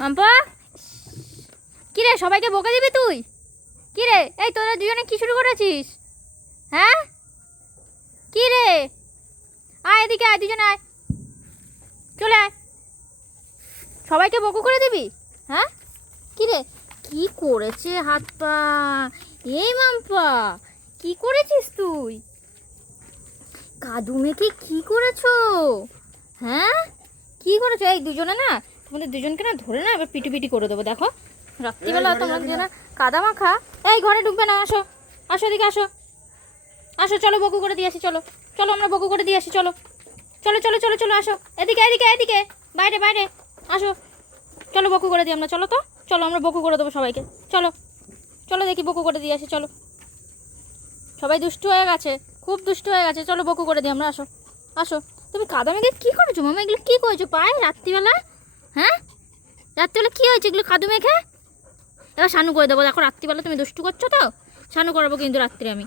মাম্পা, কিরে সবাইকে বকে দিবি তুই? কিরে এই তোরা দুজনে কি শুরু করেছিস? হ্যাঁ কিরে, আয় এদিকে আয়, দুজনে আয়, চলে আয়। সবাইকে বকু করে দিবি? হ্যাঁ কিরে, কি করেছে হাত পা? এই মাম্পা, কি করেছিস তুই? কাদু মেখে কি করেছো? হ্যাঁ কি করেছো? এই দুজনে না, তোমাদের দুজনকে না ধরে না এবার পিটি করে দেবো। দেখো রাত্রিবেলা তোমরা দুজনে কাদা মাখা। এই ঘরে ঢুকবে না, আসো আসো, এদিকে আসো, আসো, চলো বকু করে দিয়ে আসি, চলো চলো, আমরা বকু করে দিয়ে আসি, চলো চলো চলো চলো চলো, আসো এদিকে এদিকে এদিকে, বাইরে বাইরে আসো, চলো বকু করে দিই আমরা, চলো তো, চলো আমরা বকু করে দেবো সবাইকে, চলো চলো দেখি বকু করে দিয়ে আসি, চলো। সবাই দুষ্টু হয়ে গেছে, খুব দুষ্টু হয়ে গেছে, চলো বকু করে দিই আমরা, আসো আসো। তুমি কাদা মেঘে কী করেছো মামা? এগুলো কী করেছো পায়ে রাত্রিবেলা? হ্যাঁ রাত্রিবেলা কী হয়েছে এগুলো কাদু মেঘে? এবার স্নান করে দেবো। দেখো রাত্রিবেলা তুমি দুষ্টু করছো তো, স্নান করাবো কিন্তু রাত্রে আমি।